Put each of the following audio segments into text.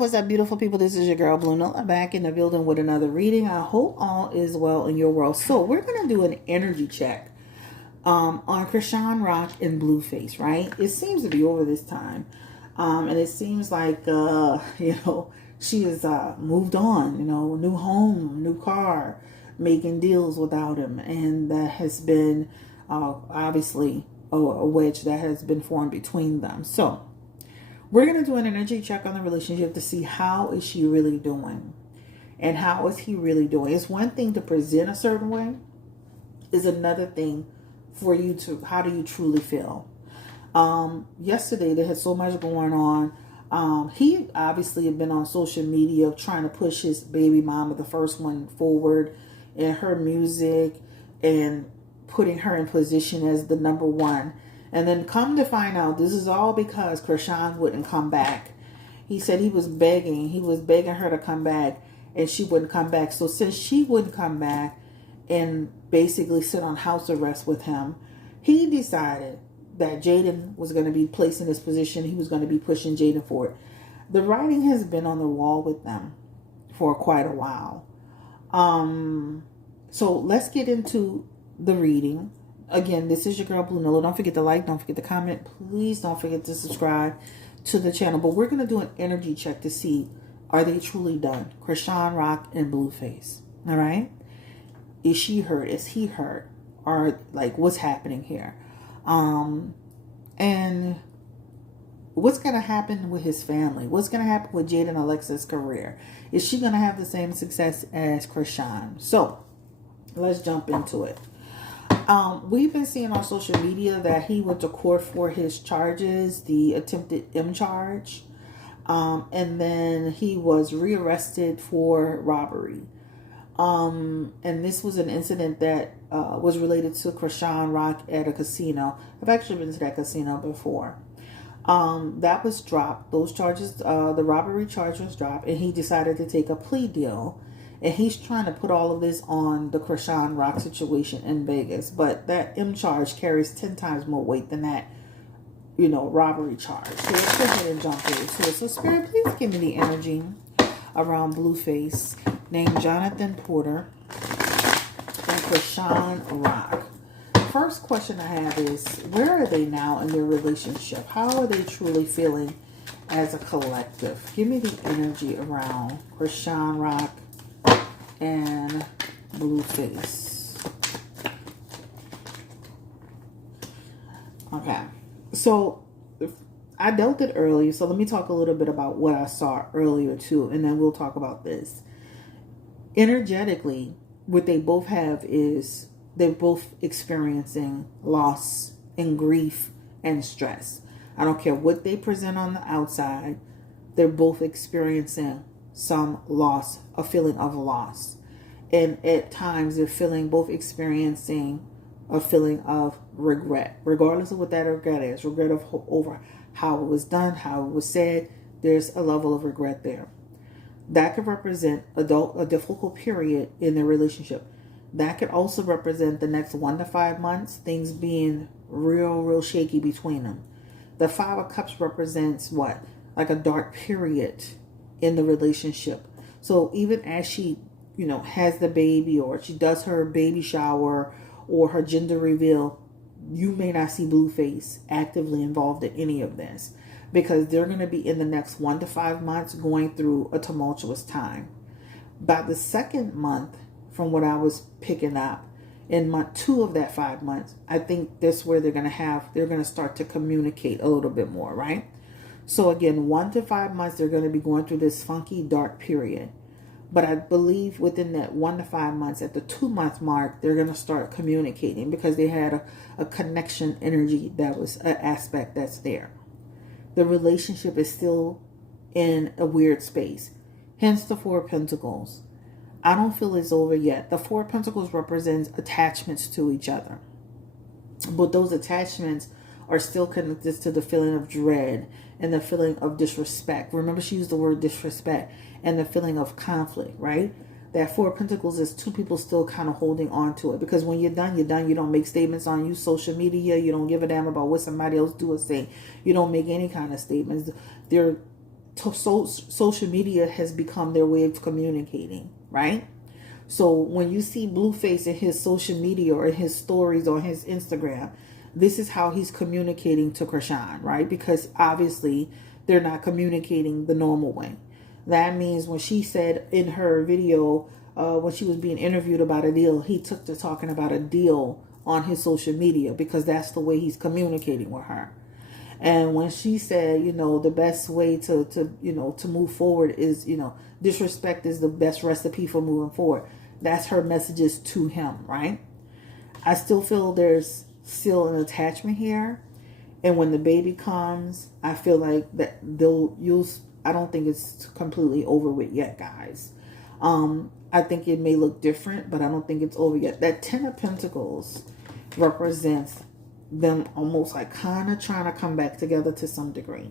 what's up, beautiful people? This is your girl, Blue Nola, back in the building with another reading. I hope all is well in your world. So we're going to do an energy check on Chrisean Rock and Blueface, right? It seems to be over this time. And it seems like, she has moved on, new home, new car, making deals without him. And that has been obviously a wedge that has been formed between them. So we're going to do an energy check on the relationship to see how is she really doing and how is he really doing. It's one thing to present a certain way, is another thing for you to, how do you truly feel? Yesterday they had so much going on. He obviously had been on social media trying to push his baby mama, the first one, forward in her music and putting her in position as the number one. And then come to find out, this is all because Chrisean wouldn't come back. He said he was begging her to come back, and she wouldn't come back. So since she wouldn't come back and basically sit on house arrest with him, he decided that Jaden was going to be placed in his position. He was going to be pushing Jaden forward. The writing has been on the wall with them for quite a while. So let's get into the reading. Again, this is your girl, Blue Nola. Don't forget to like, don't forget to comment. Please don't forget to subscribe to the channel. But we're going to do an energy check to see, are they truly done? Chrisean Rock and Blueface. All right? Is she hurt? Is he hurt? Or, like, what's happening here? And what's going to happen with his family? What's going to happen with Jade and Alexa's career? Is she going to have the same success as Chrisean? So, let's jump into it. We've been seeing on social media that he went to court for his charges, the attempted M charge. And then he was rearrested for robbery. And this was an incident that was related to Chrisean Rock at a casino. I've actually been to that casino before. That was dropped. Those charges, the robbery charge was dropped, and he decided to take a plea deal. And he's trying to put all of this on the Chrisean Rock situation in Vegas. But that M charge carries 10 times more weight than that, robbery charge. So let's go ahead and jump into it. So Spirit, please give me the energy around Blueface, named Jonathan Porter, and Chrisean Rock. First question I have is, where are they now in their relationship? How are they truly feeling as a collective? Give me the energy around Chrisean Rock and Blueface. Okay, so I dealt it earlier, so let me talk a little bit about what I saw earlier too, and then we'll talk about this. Energetically, what they both have is they're both experiencing loss and grief and stress. I don't care what they present on the outside, they're both experiencing some loss, a feeling of loss. And at times they're both experiencing a feeling of regret, regardless of what that regret is. Regret over how it was done, how it was said. There's a level of regret there. That could represent a difficult period in their relationship. That could also represent the next 1 to 5 months, things being real shaky between them. The 5 of Cups represents what? Like a dark period in the relationship. So even as she, has the baby, or she does her baby shower or her gender reveal, you may not see Blueface actively involved in any of this, because they're going to be in the next 1 to 5 months going through a tumultuous time. By the second month, from what I was picking up, in month 2 of that 5 months, I think that's where they're going to start to communicate a little bit more, right? So again, 1 to 5 months, they're going to be going through this funky, dark period. But I believe within that 1 to 5 months, at the 2-month mark, they're going to start communicating, because they had a connection energy that was an aspect that's there. The relationship is still in a weird space. Hence the 4 of Pentacles. I don't feel it's over yet. The 4 of Pentacles represents attachments to each other. But those attachments are still connected to the feeling of dread and the feeling of disrespect. Remember, she used the word disrespect, and the feeling of conflict, right? That 4 of Pentacles is 2 people still kind of holding on to it. Because when you're done, you're done. You don't make statements on you social media. You don't give a damn about what somebody else do or say. You don't make any kind of statements. They're social media has become their way of communicating, right? So when you see Blueface in his social media or in his stories or his Instagram, this is how he's communicating to Chrisean, right? Because obviously they're not communicating the normal way. That means when she said in her video, when she was being interviewed about a deal, he took to talking about a deal on his social media because that's the way he's communicating with her. And when she said, the best way to move forward is, disrespect is the best recipe for moving forward. That's her messages to him, right? I still feel there's still an attachment here. And when the baby comes, I feel like that I don't think it's completely over with yet, guys. I think it may look different, but I don't think it's over yet. That 10 of Pentacles represents them almost like kind of trying to come back together to some degree.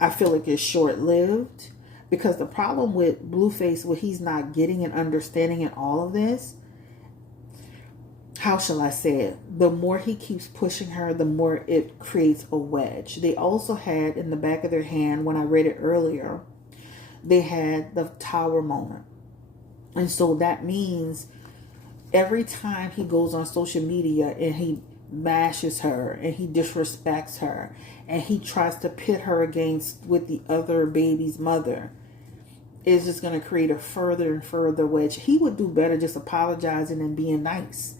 I feel like it's short-lived because the problem with Blueface, what he's not getting and understanding in all of this, how shall I say it? The more he keeps pushing her, the more it creates a wedge. They also had in the back of their hand, when I read it earlier, they had the Tower moment. And so that means every time he goes on social media and he bashes her and he disrespects her and he tries to pit her against with the other baby's mother, is just going to create a further and further wedge. He would do better just apologizing and being nice.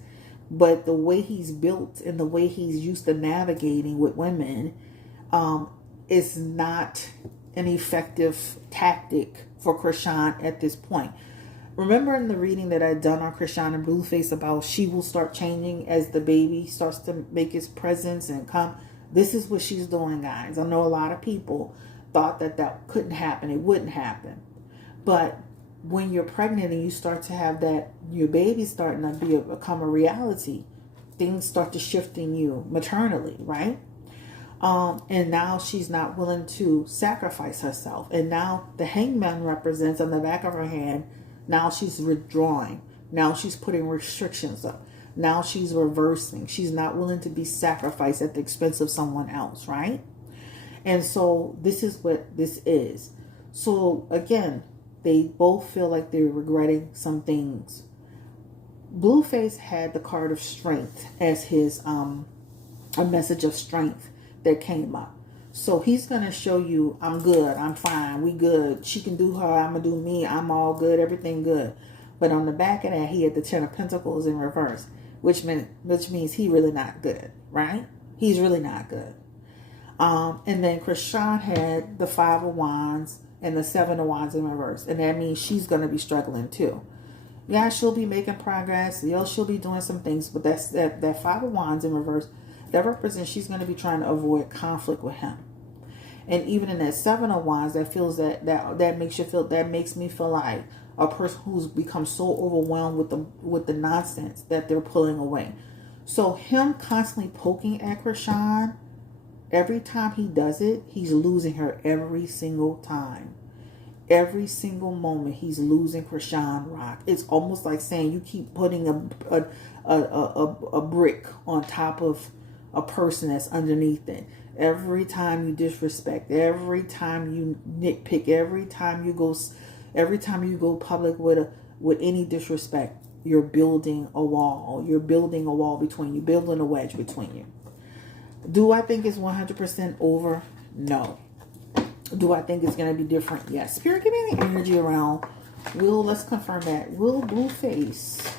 But the way he's built and the way he's used to navigating with women is not an effective tactic for Chrisean at this point. Remember in the reading that I'd done on Chrisean and Blueface about she will start changing as the baby starts to make his presence and come. This is what she's doing, guys. I know a lot of people thought that couldn't happen. It wouldn't happen. But when you're pregnant and you start to have that, your baby's starting to become a reality, things start to shift in you maternally, right? And now she's not willing to sacrifice herself. And now the hangman represents on the back of her hand, now she's withdrawing. Now she's putting restrictions up. Now she's reversing. She's not willing to be sacrificed at the expense of someone else, right? And so this is what this is. So again, they both feel like they're regretting some things. Blueface had the card of strength as his a message of strength that came up. So he's going to show you, I'm good, I'm fine, we good. She can do her, I'm going to do me, I'm all good, everything good. But on the back of that, he had the 10 of Pentacles in reverse, which means he really not good, right? He's really not good. And then Chrisean had the 5 of Wands and the 7 of Wands in reverse. And that means she's going to be struggling too. Yeah, she'll be making progress. She'll be doing some things. But that 5 of Wands in reverse, that represents she's going to be trying to avoid conflict with him. And even in that 7 of Wands, that makes me feel like a person who's become so overwhelmed with the nonsense that they're pulling away. So him constantly poking at Chrisean, every time he does it, he's losing her every single time. Every single moment he's losing Chrisean Rock. It's almost like saying you keep putting a brick on top of a person that's underneath it. Every time you disrespect, every time you nitpick, every time you go public with any disrespect, you're building a wall. You're building a wall between you, building a wedge between you. Do I think it's 100% over? No. Do I think it's going to be different? Yes. Spirit, give me the energy around. Let's confirm that. Will Blueface,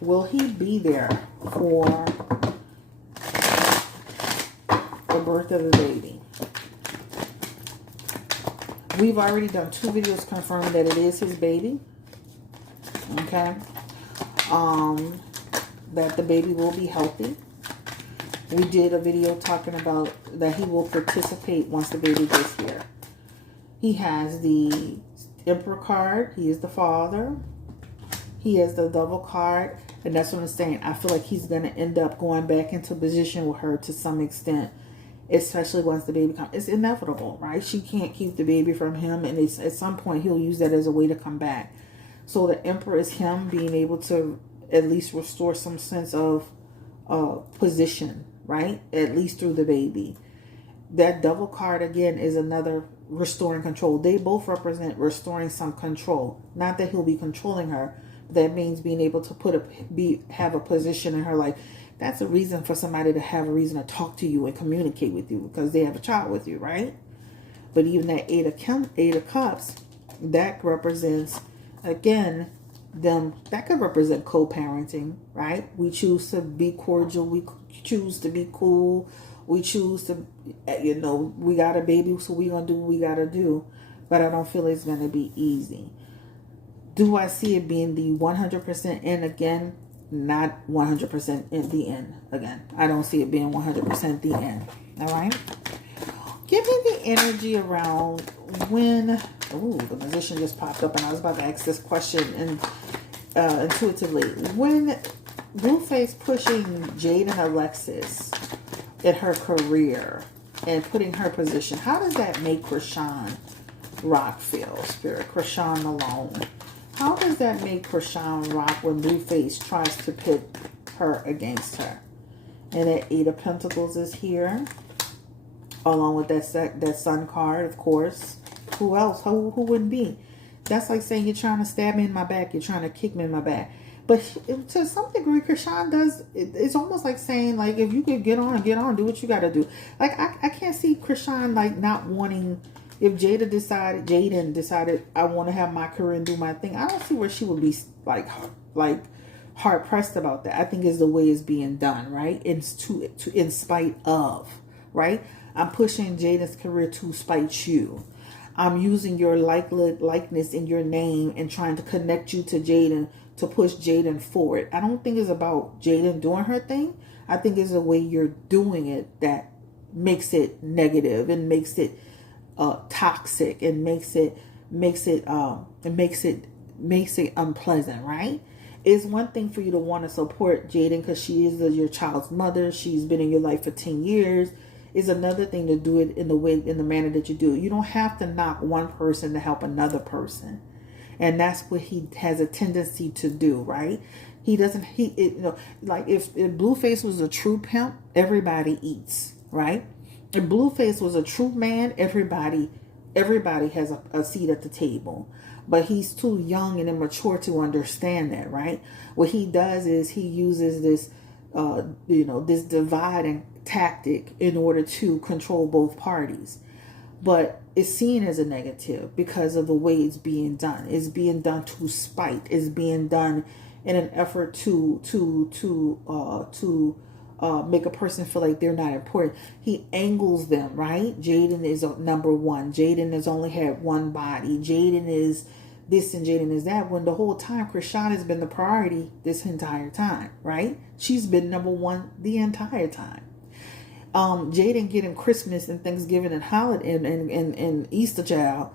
will he be there for the birth of the baby? We've already done 2 videos confirming that it is his baby. Okay. That the baby will be healthy. We did a video talking about that he will participate once the baby gets here. He has the Emperor card. He is the father. He has the Devil card. And that's what I'm saying. I feel like he's going to end up going back into position with her to some extent. Especially once the baby comes. It's inevitable, right? She can't keep the baby from him. And at some point, he'll use that as a way to come back. So the Emperor is him being able to at least restore some sense of position, right? At least through the baby. That Devil card again is another restoring control. They both represent restoring some control. Not that he'll be controlling her. That means being able to have a position in her life. That's a reason for somebody to have a reason to talk to you and communicate with you, because they have a child with you, right? But even that Eight of Cups, that represents, again, them, that could represent co-parenting, right? We choose to be cordial. We choose to be cool. We choose to, we got a baby, so we're going to do what we got to do. But I don't feel it's going to be easy. Do I see it being the 100% in again? Not 100% in the end again. I don't see it being 100% the end. All right? Give me the energy around when... Ooh, the Magician just popped up, and I was about to ask this question intuitively. When Blueface pushing Jade and Alexis in her career and putting her position, how does that make Chrisean Rock feel, Spirit? Chrisean alone. How does that make Chrisean Rock when Blueface tries to pit her against her? And that Eight of Pentacles is here, along with that Sun card, of course. Who else? Who wouldn't be? That's like saying you're trying to stab me in my back. You're trying to kick me in my back. But to some degree, Chrisean does. It's almost like saying, like, if you could get on, do what you got to do. Like, I can't see Chrisean, like, not wanting. If Jaden decided I want to have my career and do my thing, I don't see where she would be like hard pressed about that. I think it's the way it's being done, right? It's in spite of, right? I'm pushing Jaden's career to spite you. I'm using your likeness in your name and trying to connect you to Jaden to push Jaden forward. I don't think it's about Jaden doing her thing. I think it's the way you're doing it that makes it negative and makes it toxic and makes it unpleasant, right? It's one thing for you to want to support Jaden because she is your child's mother. She's been in your life for 10 years. It's another thing to do it in the manner that you do it. You don't have to knock one person to help another person. And that's what he has a tendency to do, right? He doesn't, like if Blueface was a true pimp, everybody eats, right? If Blueface was a true man, everybody has a seat at the table. But he's too young and immature to understand that, right? What he does is he uses this, this dividing tactic in order to control both parties. But it's seen as a negative because of the way it's being done. It's being done to spite. It's being done in an effort to make a person feel like they're not important. He angles them, right? Jaden is number one. Jaden has only had one body. Jaden is this and Jaden is that. When the whole time Chrisean has been the priority this entire time, right? She's been number one the entire time. Jaden getting Christmas and Thanksgiving and holiday and Easter child,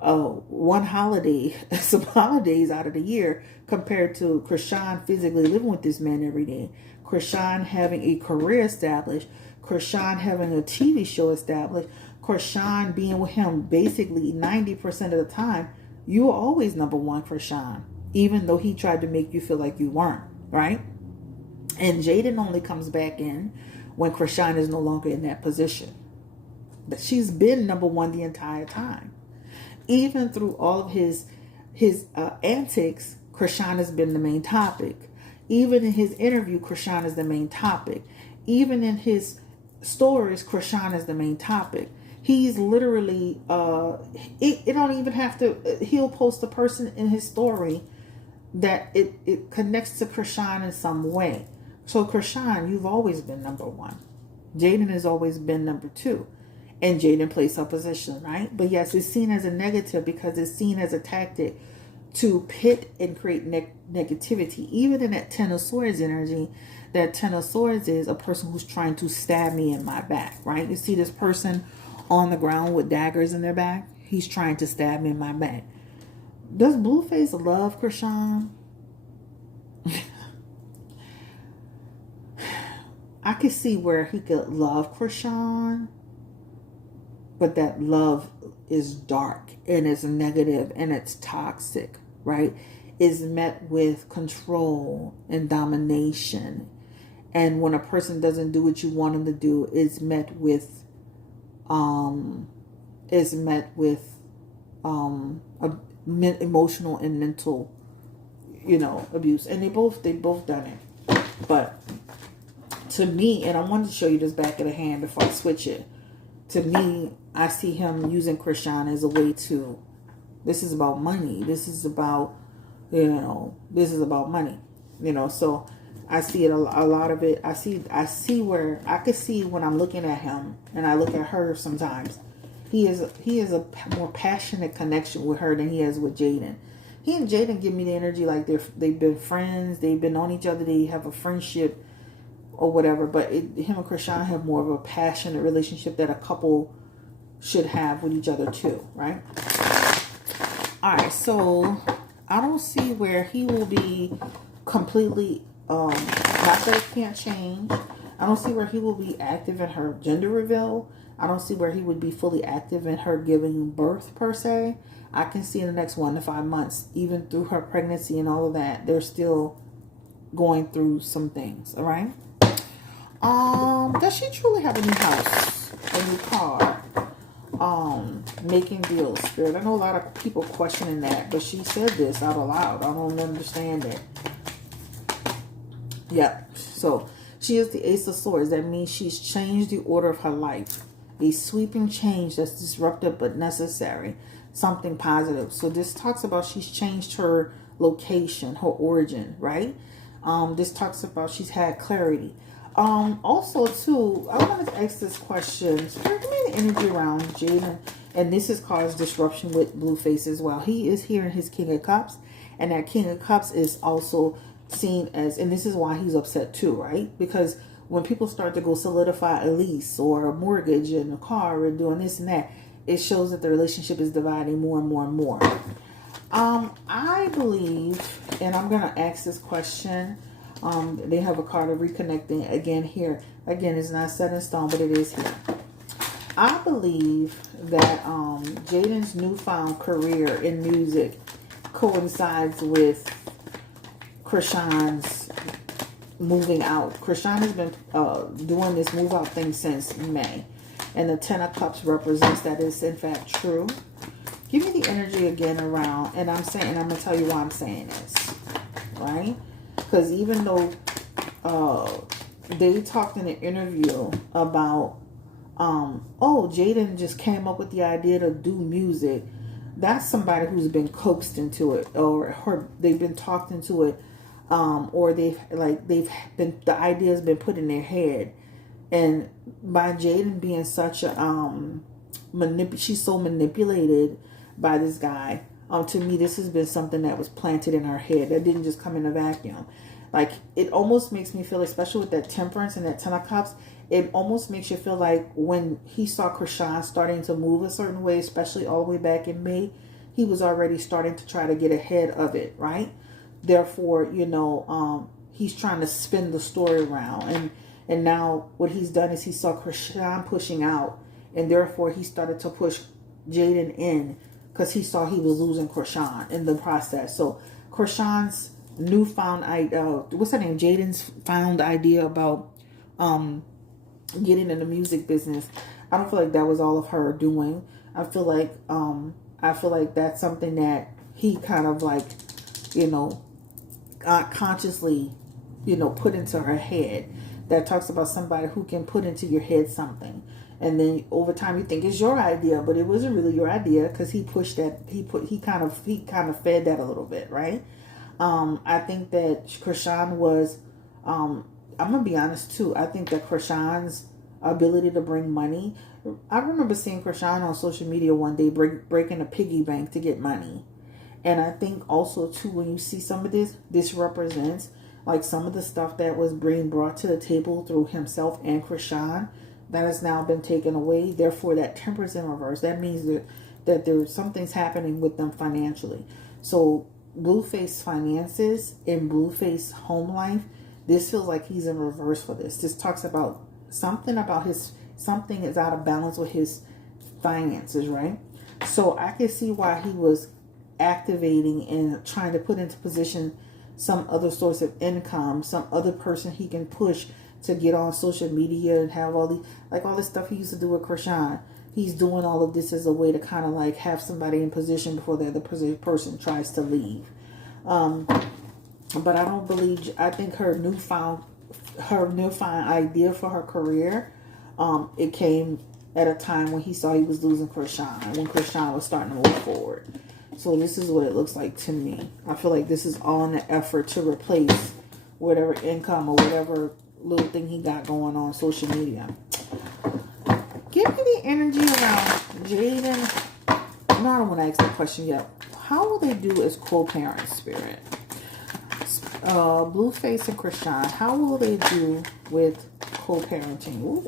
one holiday, some holidays out of the year compared to Chrisean physically living with this man every day. Chrisean having a career established, Chrisean having a TV show established, Chrisean being with him basically 90% of the time. You were always number one, Chrisean, even though he tried to make you feel like you weren't, right? And Jaden only comes back in when Chrisean is no longer in that position. But she's been number one the entire time. Even through all of his antics, Chrisean has been the main topic. Even in his interview, Chrisean is the main topic. Even in his stories, Chrisean is the main topic. He's literally, it don't even have to, he'll post a person in his story that it connects to Chrisean in some way. So Chrisean, you've always been number one. Jaden has always been number two. And Jaden plays her position, right? But yes, it's seen as a negative because it's seen as a tactic to pit and create negativity. Even in that Ten of Swords energy, that Ten of Swords is a person who's trying to stab me in my back, right? You see this person on the ground with daggers in their back? He's trying to stab me in my back. Does Blueface love Chrisean? I could see where he could love Chrisean, but that love is dark and it's negative and it's toxic, right? It's met with control and domination. And when a person doesn't do what you want them to do, it's met with is met with emotional and mental, abuse, and they both done it. But to me, and I wanted to show you this back of the hand before I switch it. To me, I see him using Chrisean as a way to. This is about money. This is about, this is about money. So I see it a lot of it. I see where I could see when I'm looking at him and I look at her sometimes. He is a more passionate connection with her than he has with Jaden. He and Jaden give me the energy like they've been friends. They've been on each other. They have a friendship or whatever. But him and Chrisean have more of a passionate relationship that a couple should have with each other too, right? All right, so I don't see where he will be completely, not that it can't change. I don't see where he will be active in her gender reveal. I don't see where he would be fully active in her giving birth per se. I can see in the next 1 to 5 months, even through her pregnancy and all of that, they're still going through some things, all right? Does she truly have a new house, a new car? Making deals, Spirit. I know a lot of people questioning that, but she said this out loud. I don't understand it. Yep. So she is the Ace of Swords. That means she's changed the order of her life. A sweeping change that's disruptive but necessary. Something positive. So this talks about she's changed her location, her origin, right? This talks about she's had clarity. Also too, I wanted to ask this question. Spirit, give me the energy around Jaden. And this has caused disruption with Blueface as well. He is here in his King of Cups. And that King of Cups is also seen as, and this is why he's upset too, right? Because when people start to go solidify a lease or a mortgage and a car and doing this and that, it shows that the relationship is dividing more and more and more. I believe, and I'm going to ask this question. They have a card of reconnecting again here. Again, it's not set in stone, but it is here. I believe that Jaden's newfound career in music coincides with Chrisean's moving out. Chrisean has been doing this move out thing since May. And the Ten of Cups represents that it's in fact true. Give me the energy again around. And I'm going to tell you why I'm saying this. Right? Because even though they talked in an interview about Jaden just came up with the idea to do music. That's somebody who's been coaxed into it, or they've been talked into it, or the idea's been put in their head. And by Jaden being such a she's so manipulated by this guy. To me, this has been something that was planted in her head. That didn't just come in a vacuum. Like, it almost makes me feel, especially with that Temperance and that Ten of Cups, it almost makes you feel like when he saw Chrisean starting to move a certain way, especially all the way back in May, he was already starting to try to get ahead of it, right? Therefore, he's trying to spin the story around. And now what he's done is he saw Chrisean pushing out, and therefore he started to push Jaden in because he saw he was losing Chrisean in the process. So Chrisean's newfound idea, what's her name? Jaden's found idea about getting in the music business. I don't feel like that was all of her doing. I feel like that's something that he kind of consciously, put into her head. That talks about somebody who can put into your head something, and then over time you think it's your idea, but it wasn't really your idea because he pushed that. He kind of fed that a little bit, right? I think that Chrisean was. I'm gonna be honest too. I think that Chrisean's ability to bring money. I remember seeing Chrisean on social media one day breaking a piggy bank to get money, and I think also too when you see some of this represents like some of the stuff that was being brought to the table through himself and Chrisean that has now been taken away. Therefore, that Temperance in reverse. That means that there's something's happening with them financially. So Blueface finances and Blueface home life. This feels like he's in reverse for this. This talks about something is out of balance with his finances, right? So I can see why he was activating and trying to put into position some other source of income, some other person he can push to get on social media and have all this stuff he used to do with Chrisean. he's doing all of this as a way to kind of like have somebody in position before the other person tries to leave. But I don't believe, I think her newfound idea for her career, it came at a time when he saw he was losing Chrisean, when Chrisean was starting to move forward. So this is what it looks like to me. I feel like this is all in the effort to replace whatever income or whatever little thing he got going on social media. Give me the energy around Jaden. No, I don't want to ask that question yet. How will they do as co-parents, Spirit? Blueface and Chrisean, how will they do with co-parenting? Ooh.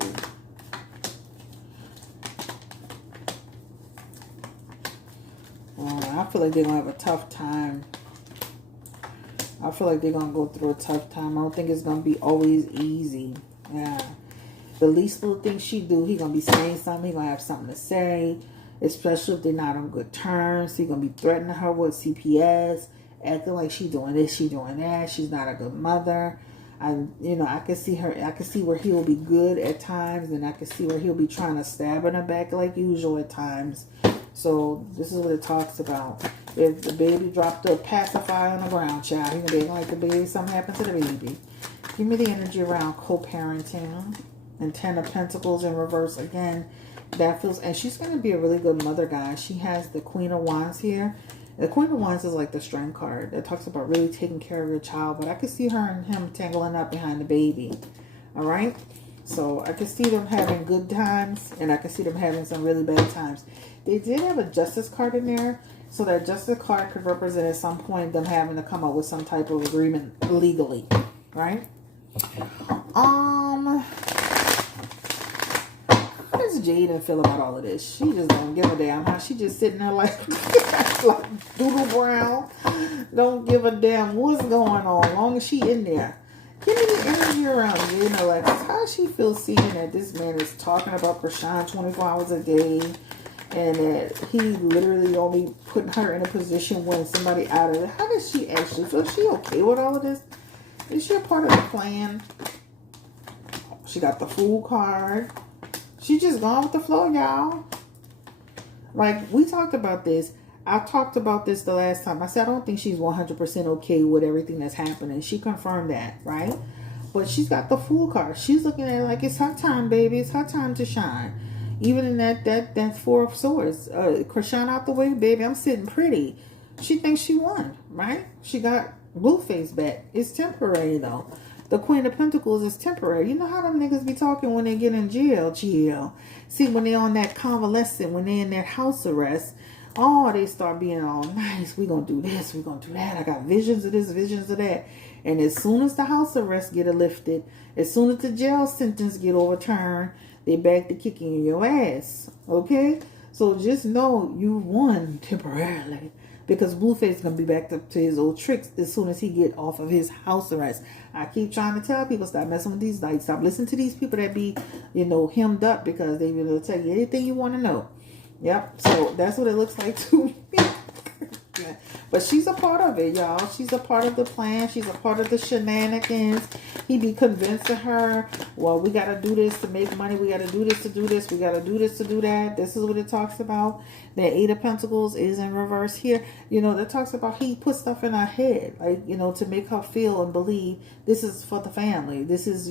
I feel like they're going to have a tough time. I feel like they're going to go through a tough time. I don't think it's going to be always easy. Yeah. The least little thing she do, he going to be saying something. He going to have something to say. Especially if they're not on good terms. He going to be threatening her with CPS. Acting like she's doing this, she's doing that. She's not a good mother. I can see her. I can see where he will be good at times. And I can see where he'll be trying to stab in her back like usual at times. So this is what it talks about. If the baby dropped a pacifier on the ground, child, he gonna be like the baby, something happened to the baby. Give me the energy around co-parenting. And 10 of Pentacles in reverse again. That feels, and she's gonna be a really good mother, guys. She has the Queen of Wands here. The Queen of Wands is like the strength card that talks about really taking care of your child. But I could see her and him tangling up behind the baby. All right. So I could see them having good times, and I could see them having some really bad times. They did have a Justice card in there, so that Justice card could represent at some point them having to come up with some type of agreement legally, right? How does Jaden feel about all of this? She just don't give a damn. How she just sitting there like doodle brown, don't give a damn what's going on, long as she in there. Give me the energy around Jaden Alexis. How does she feel seeing that this man is talking about Chrisean 24 hours a day, and that he literally only putting her in a position when somebody out of it? How does she actually feel? Is she okay with all of this? Is she a part of the plan? She got the Fool card. She just gone with the flow, y'all. Like, we talked about this. I talked about this the last time. I said, I don't think she's 100% okay with everything that's happening. She confirmed that, right? But she's got the Fool card. She's looking at it like, it's her time, baby. It's her time to shine. Even in that Four of Swords. Chrisean out the way, baby. I'm sitting pretty. She thinks she won, right? She got Blueface back. It's temporary, though. The Queen of Pentacles is temporary. You know how them niggas be talking when they get in jail? See, when they on that convalescent, when they in that house arrest, oh, they start being all nice. We gonna do this, we gonna do that. I got visions of this, visions of that. And as soon as the house arrest get lifted, as soon as the jail sentence get overturned, they back to kicking your ass. Okay? So just know you won temporarily. Because Blueface is going to be back to his old tricks as soon as he get off of his house arrest. I keep trying to tell people, stop messing with these, like, stop listening to these people that be, hemmed up, because they will tell you anything you want to know. Yep. So that's what it looks like to me. Yeah. But she's a part of it, y'all. She's a part of the plan. She's a part of the shenanigans. He be convincing her, well, we got to do this to make money. We got to do this to do this. We got to do this to do that. This is what it talks about. The Eight of Pentacles is in reverse here. That talks about he put stuff in her head, like, to make her feel and believe this is for the family. This is,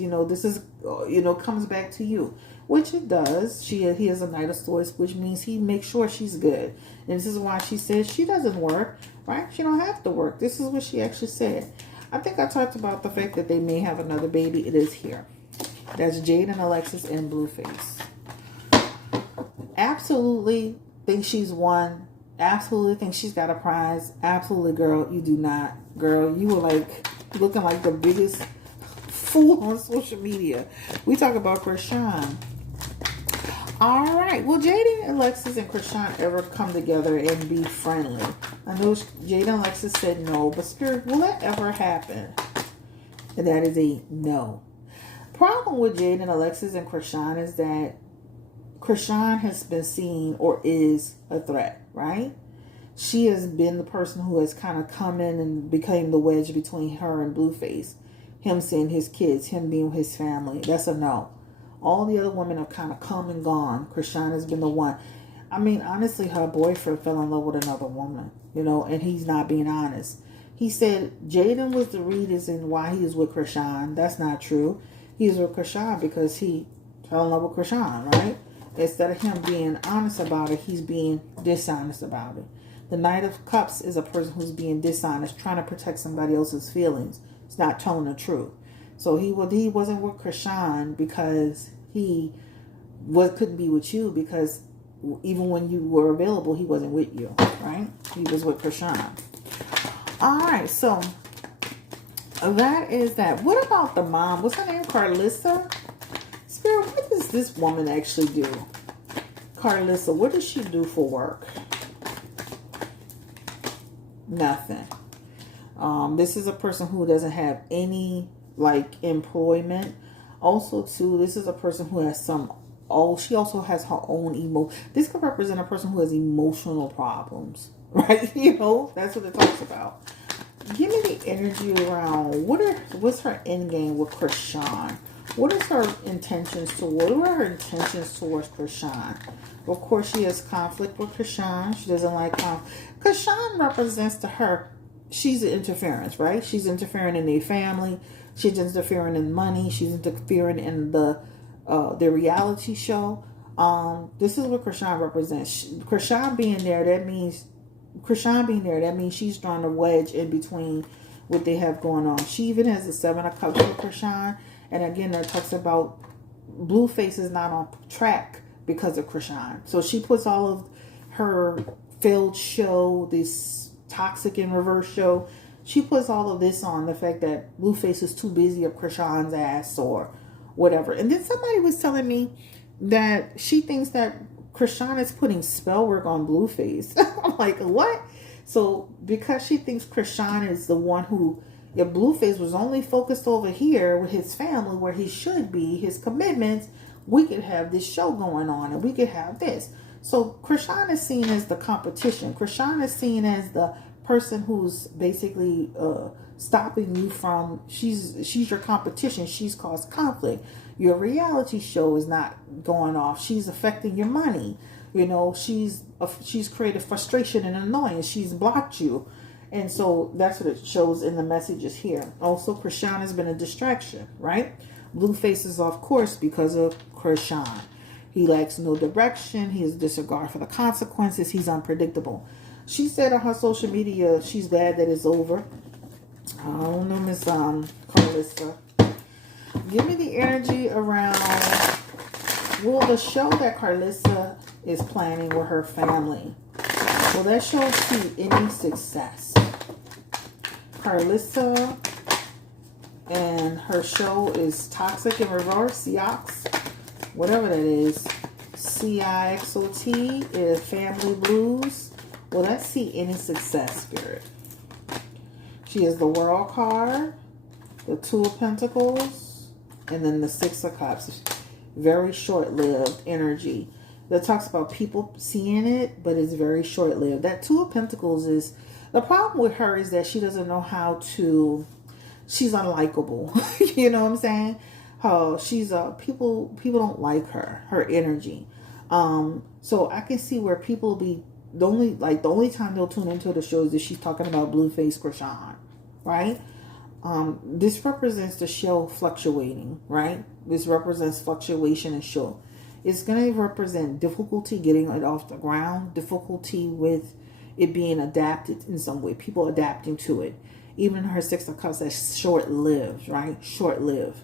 comes back to you. Which it does. He is a Knight of Swords, which means he makes sure she's good. And this is why she says she doesn't work, right? She don't have to work. This is what she actually said. I think I talked about the fact that they may have another baby. It is here. That's Jade and Alexis and Blueface. Absolutely think she's won. Absolutely think she's got a prize. Absolutely, girl, you do not. Girl, you were like looking like the biggest fool on social media. We talk about Chrisean. All right. Will Jaden, Alexis, and Chrisean ever come together and be friendly? I know Jaden and Alexis said no, but Spirit, will that ever happen? And that is a no. Problem with Jaden, Alexis, and Chrisean is that Chrisean has been seen or is a threat, right? She has been the person who has kind of come in and became the wedge between her and Blueface. Him seeing his kids, him being with his family. That's a no. All the other women have kind of come and gone. Chrisean has been the one. I mean, honestly, her boyfriend fell in love with another woman, you know, and he's not being honest. He said Jaden was the reason why he was with Chrisean. That's not true. He was with Chrisean because he fell in love with Chrisean, right? Instead of him being honest about it, he's being dishonest about it. The Knight of Cups is a person who's being dishonest, trying to protect somebody else's feelings. It's not telling the truth. So he wasn't with Chrisean because he couldn't be with you, because even when you were available, he wasn't with you, right? He was with Chrisean. All right, so that is that. What about the mom? What's her name? Carlissa? Spirit, what does this woman actually do? Carlissa, what does she do for work? Nothing. This is a person who doesn't have any, like, employment. Also, too, this is a person who has some, she also has her own this could represent a person who has emotional problems, right? You know, that's what it talks about. Give me the energy around, what's her end game with Chrisean? What is her intentions towards, what are her intentions towards Chrisean? Of course, she has conflict with Chrisean. She doesn't like conflict. Chrisean represents to her, she's an interference, right? She's interfering in their family. She's interfering in money. She's interfering in the reality show. This is what Chrisean represents. Chrisean being there, that means she's trying to wedge in between what they have going on. She even has the 7 of Cups with Chrisean. And again, that talks about Blueface is not on track because of Chrisean. So she puts all of her failed show, this toxic in reverse show, she puts all of this on the fact that Blueface is too busy up Chrisean's ass or whatever. And then somebody was telling me that she thinks that Chrisean is putting spell work on Blueface. I'm like, what? So because she thinks Chrisean is the one who, if Blueface was only focused over here with his family where he should be, his commitments, we could have this show going on and we could have this. So Chrisean is seen as the competition. Chrisean is seen as the person who's basically stopping you from, she's your competition. She's caused conflict. Your reality show is not going off. She's affecting your money. You know, she's created frustration and annoyance. She's blocked you. And so that's what it shows in the messages here. Also, Chrisean has been a distraction, right? Blueface is off course because of Chrisean. He lacks no direction. He has disregard for the consequences. He's unpredictable. She said on her social media, she's glad that it's over. I don't know, Miss Carlissa. Give me the energy around, well, the show that Carlissa is planning with her family. Will that show see any success? Carlissa and her show is Toxic in Reverse, Ciox, whatever that is. CIXOT is Family Blues. Will that see any success, Spirit? She is the World card, the 2 of Pentacles, and then the 6 of Cups. Very short-lived energy. That talks about people seeing it, but it's very short-lived. That 2 of Pentacles is, the problem with her is that she doesn't know how to, she's unlikable. You know what I'm saying? How she's people don't like her energy. So I can see where people be, the only time they'll tune into the show is if she's talking about Blueface Chrisean, right? This represents the show fluctuating, right? This represents fluctuation and show. It's going to represent difficulty getting it off the ground, difficulty with it being adapted in some way, people adapting to it. Even her 6 of Cups, that's short-lived, right? Short-lived.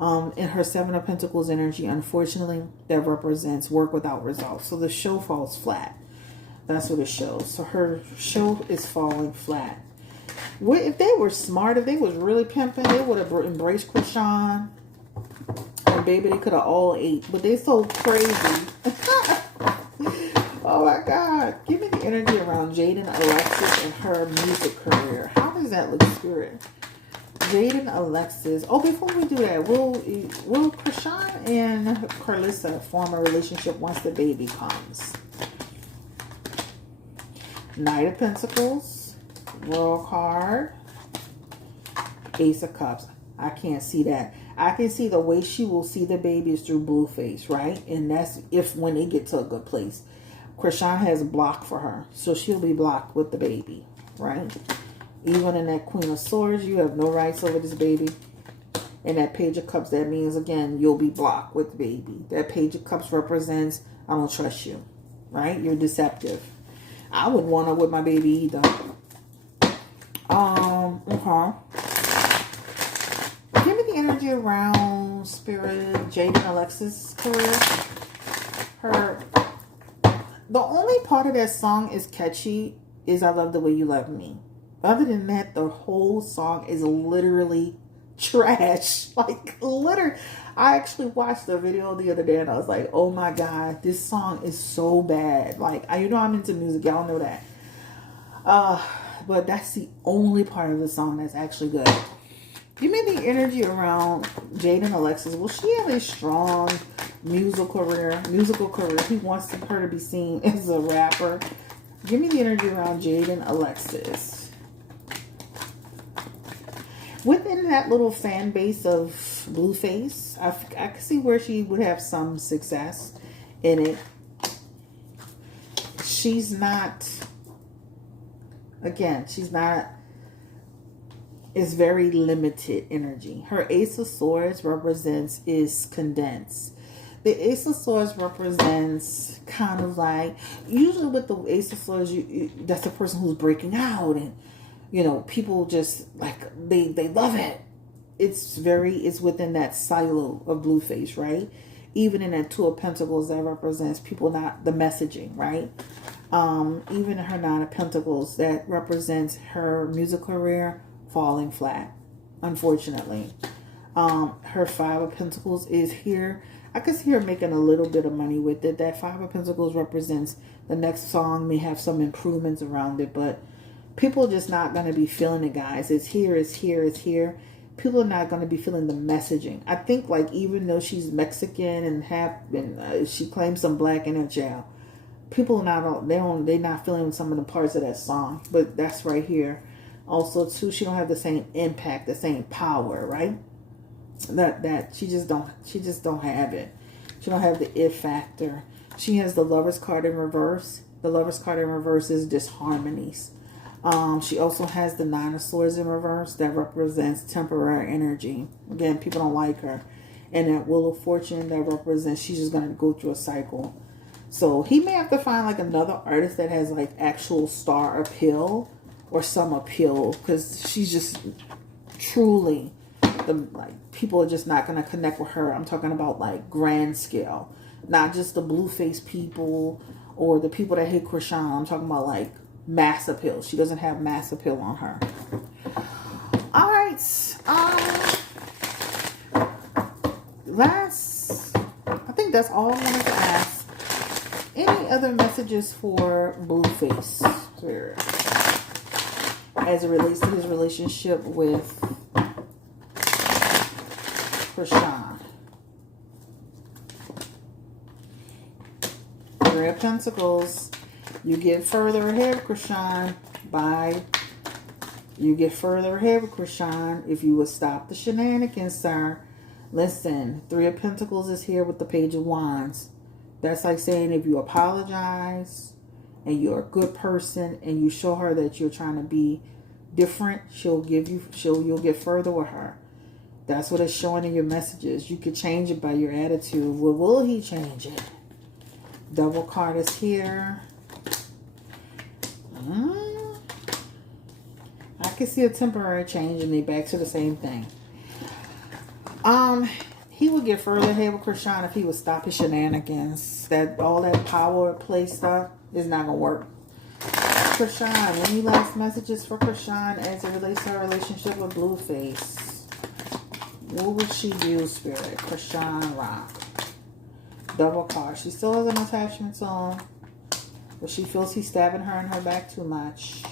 In her 7 of Pentacles energy, unfortunately, that represents work without results. So the show falls flat. That's what it shows. So her show is falling flat. If they were smart, if they was really pimping, they would have embraced Chrisean. And baby, they could have all ate. But they so crazy. Oh my God. Give me the energy around Jaden Alexis and her music career. How does that look, Spirit? Jaden Alexis. Oh, before we do that, will Chrisean and Carlissa form a relationship once the baby comes? Knight of Pentacles, World card, Ace of Cups. I can't see that. I can see the way she will see the baby is through Blueface, right? And that's if when they get to a good place. Chrisean has blocked for her, so she'll be blocked with the baby, right? Even in that Queen of Swords, you have no rights over this baby. And that Page of Cups, that means, again, you'll be blocked with the baby. That Page of Cups represents, I don't trust you, right? You're deceptive. I wouldn't want her with my baby either. Okay. Give me the energy around Spirit, Jade and Alexis' career. The only part of that song is catchy is I Love the Way You Love Me. Other than that, the whole song is literally trash. Like, literally. I actually watched the video the other day and I was like, oh my God, this song is so bad. Like, you know I'm into music. Y'all know that. But that's the only part of the song that's actually good. Give me the energy around Jade and Alexis. Will she have a strong musical career? He wants her to be seen as a rapper. Give me the energy around Jade and Alexis. Within that little fan base of Blueface, I can see where she would have some success in it. She's not, again, it's very limited energy. Her Ace of Swords represents is condensed. The Ace of Swords represents kind of like, usually with the Ace of Swords, that's the person who's breaking out, and you know, people just like they love it. It's within that silo of Blueface, right? Even in that Two of Pentacles, that represents people, not the messaging, right? Even in her Nine of Pentacles, that represents her music career falling flat, unfortunately. Her Five of Pentacles is here. I could see her making a little bit of money with it. That Five of Pentacles represents the next song may have some improvements around it, but people are just not going to be feeling it, guys. It's here, it's here, it's here. People are not going to be feeling the messaging. I think, like, even though she's Mexican and she claims some black in her jail, people are they're not feeling some of the parts of that song. But that's right here. Also, too, she don't have the same impact, the same power, right? That she just don't have it. She don't have the it factor. She has the Lover's card in reverse. The Lover's card in reverse is disharmonies. She also has the Nine of Swords in reverse. That represents temporary energy. Again, people don't like her. And that Wheel of Fortune, that represents she's just going to go through a cycle. So he may have to find like another artist that has like actual star appeal or some appeal, because she's just truly people are just not going to connect with her. I'm talking about like grand scale, not just the Blueface people or the people that hate Chrisean. I'm talking about like mass appeal. She doesn't have mass appeal on her. All right. I think that's all I wanted to ask. Any other messages for Blueface as it relates to his relationship with Chrisean? Three of Pentacles. You get further ahead with Chrisean if you would stop the shenanigans, sir. Listen, Three of Pentacles is here with the Page of Wands. That's like saying if you apologize and you're a good person and you show her that you're trying to be different, you'll get further with her. That's what it's showing in your messages. You could change it by your attitude. Well, will he change it? Double card is here. I can see a temporary change and they back to the same thing. He would get further ahead with Chrisean if he would stop his shenanigans. All that power play stuff is not gonna work. Chrisean, any last messages for Chrisean as it relates to her relationship with Blueface? What would she do, Spirit? Chrisean Rock. Double card. She still has an attachment to him, but she feels he's stabbing her in her back too much.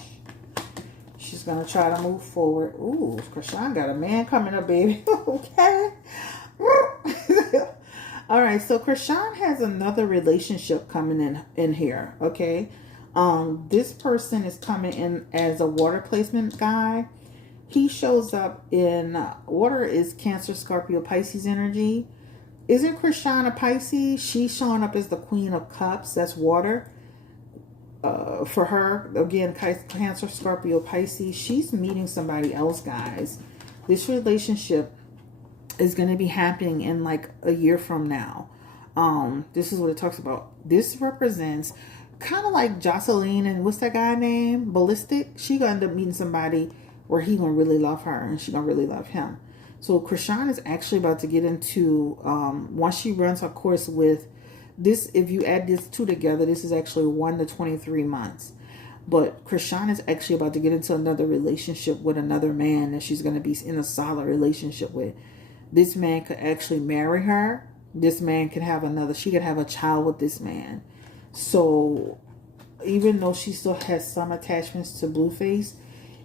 She's going to try to move forward. Ooh, Chrisean got a man coming up, baby. Okay. All right, so Chrisean has another relationship coming in here, okay? This person is coming in as a water placement guy. He shows up in water is Cancer, Scorpio, Pisces energy. Isn't Chrisean a Pisces? She's showing up as the Queen of Cups. That's water. For her, again, Cancer, Scorpio, Pisces. She's meeting somebody else, guys. This relationship is going to be happening in like a year from now. This is what it talks about. This represents kind of like Jocelyn and what's that guy name? Ballistic. She gonna end up meeting somebody where he gonna really love her and she gonna really love him. So Chrisean is actually about to get into once she runs her course with this. If you add this two together, this is actually 1 to 23 months. But Chrisean is actually about to get into another relationship with another man that she's gonna be in a solid relationship with. This man could actually marry her. This man could have she could have a child with this man. So even though she still has some attachments to Blueface,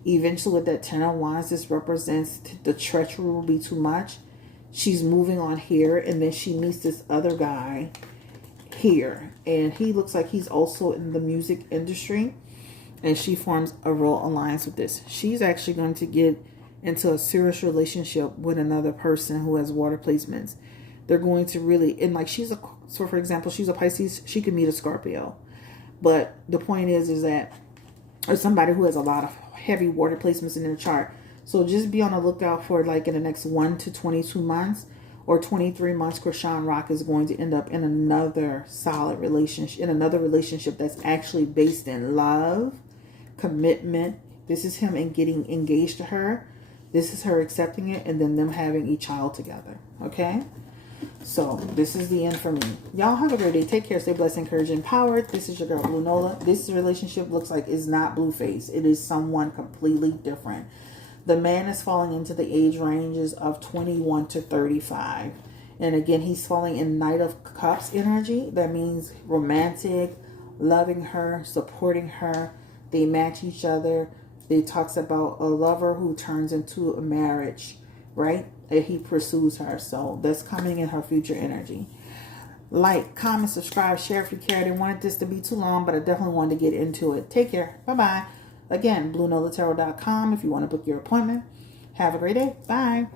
eventually with that 10 of Wands, this represents the treachery will be too much. She's moving on here, and then she meets this other guy here. And he looks like he's also in the music industry. And she forms a real alliance with this. She's actually going to get into a serious relationship with another person who has water placements. They're going to really, and like so for example, she's a Pisces, she could meet a Scorpio. But the point is that, or somebody who has a lot of heavy water placements in their chart. So just be on the lookout for like in the next 1 to 22 months or 23 months, Chrisean Rock is going to end up in another solid relationship, that's actually based in love, commitment. This is him and getting engaged to her. This is her accepting it, and then them having a child together. Okay? So, this is the end for me. Y'all have a great day. Take care. Stay blessed, encouraged, empowered. This is your girl, Blue Nola. This relationship looks like is not Blueface. It is someone completely different. The man is falling into the age ranges of 21 to 35. And again, he's falling in Knight of Cups energy. That means romantic, loving her, supporting her. They match each other. It talks about a lover who turns into a marriage, right? And he pursues her. So that's coming in her future energy. Like, comment, subscribe, share if you care. I didn't want this to be too long, but I definitely wanted to get into it. Take care. Bye-bye. Again, bluenolatarot.com if you want to book your appointment. Have a great day. Bye.